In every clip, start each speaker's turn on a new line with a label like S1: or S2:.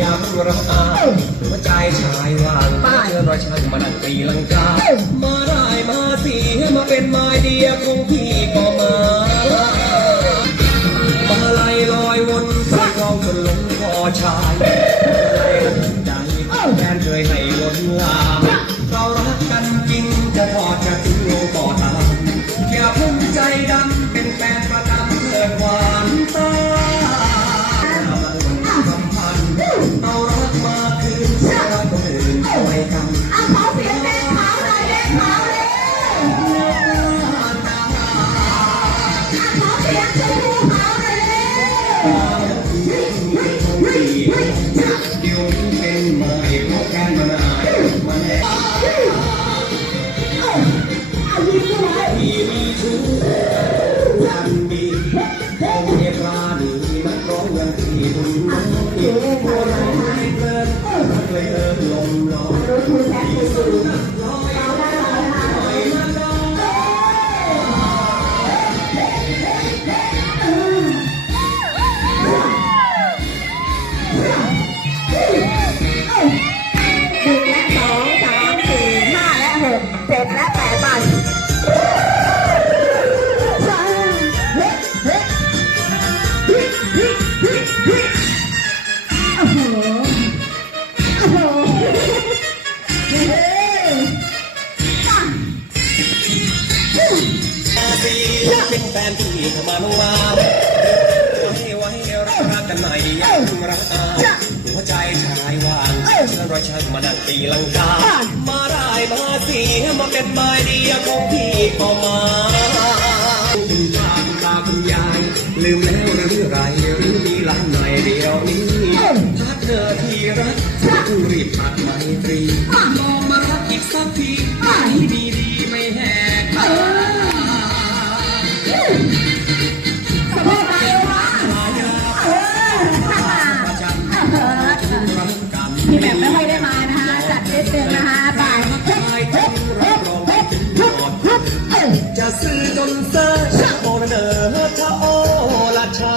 S1: ยามรำอาหัวใจชายว่างป้ายรอยช่างมานั่งตีลังกา มาได้มาสีมาเป็นไม้เดียขงพี่ก็มามาไลลอยวนใส่กองจลงคอชาย แฟนที่เข้า
S2: มาน้อ
S1: งมาให้ไว้รักรักกันหน่อยยังรักอาหัวใจชายว่างเชื่อรอยช้างมาดังตีลังกามาได้มาสีมาเป็นไม้เดียวของพี่ก็มาคุณตาคุณตาคุณยายลืมแล้วหรือไรหรือมีหลานใหม่เดียวนี้ถ้าเธอที่รักต้องรีบ
S2: พี่แบบไม่ค่อยได้มานะคะจัดนิดนึงนะคะไปเฮ้เฮ้เฮ้เฮ้เฮ้เฮ้
S1: จะซื้อจนเซอร์โอเนอชะโอละชา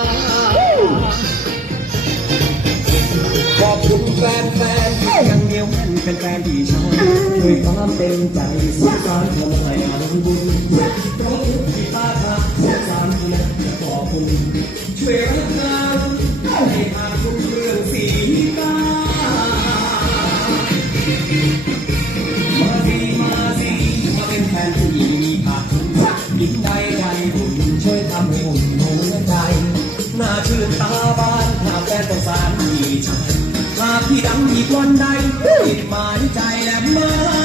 S1: ขอบคุณแฟนแฟนยังเหนียวแน่นเป็นแฟนที่ชอบด้วยความเต็มใจสงสารทำให้อานบุญราะทุกที่ตาทาสงสารที่นั่นจะขอบคุณช่วยรักงานให้ทางทุก มาสิมาสิมาเป็นแฟนผู้หญิงมีผักยิ้มได้ใดคุณช่วยทำให้อุ่นหัวใจหน้าชื่นตาบานถ้าแฟนต้องสารพี่ชายถ้าพี่ดังอีกวันใดติดหมายใจแล้